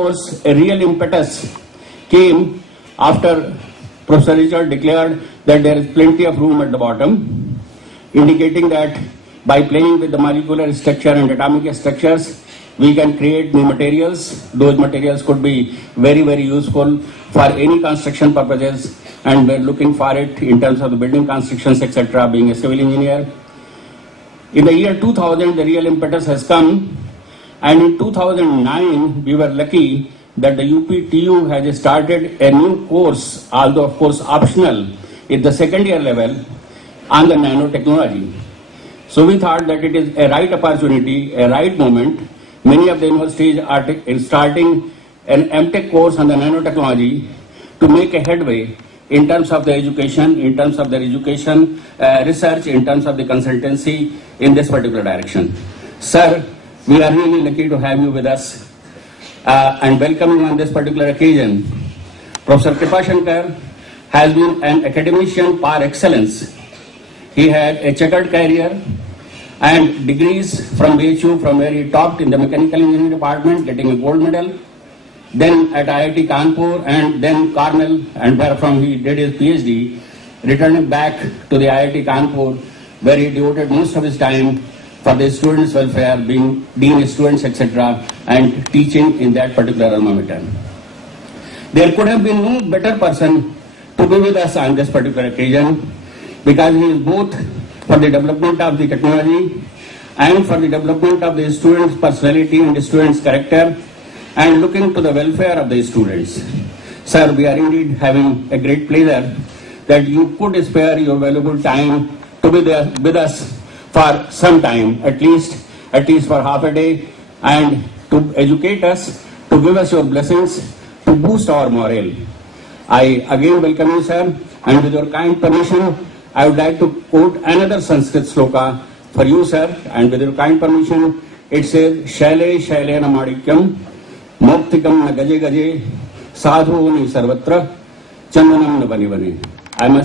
course, a real impetus came after Professor Richard declared that there is plenty of room at the bottom, indicating that by playing with the molecular structure and atomic structures, we can create new materials. Those materials could be very, very useful for any construction purposes, and we're looking for it in terms of the building constructions, etc., being a civil engineer. In the year 2000, the real impetus has come, and in 2009, we were lucky that the UPTU has started a new course, although of course optional, at the second year level on the nanotechnology. So we thought that it is a right opportunity, a right moment. Many of the universities are starting an MTech course on the nanotechnology to make a headway in terms of the education, in terms of their education, research, in terms of the consultancy in this particular direction. Sir, we are really lucky to have you with us and welcome you on this particular occasion. Professor Kripashankar has been an academician par excellence. He had a checkered career and degrees from BHU, from where he topped in the mechanical engineering department, getting a gold medal. Then at IIT Kanpur and then Cornell, and wherefrom he did his PhD, returning back to the IIT Kanpur, where he devoted most of his time for the students' welfare, being dean of students, etc., and teaching in that particular alma mater. There could have been no better person to be with us on this particular occasion, because he is both for the development of the technology and for the development of the students' personality and the students' character, and looking to the welfare of the students. Sir, we are indeed having a great pleasure that you could spare your valuable time to be there with us for some time, at least for half a day, and to educate us, to give us your blessings, to boost our morale. I again welcome you, sir, and with your kind permission, I would like to quote another Sanskrit sloka for you, sir, and with your kind permission, it says, Shaile Shailena Madikyam, Moktikam na gaje gaje, Sadhu ni sarvatra, Chandanam na bani bani. I must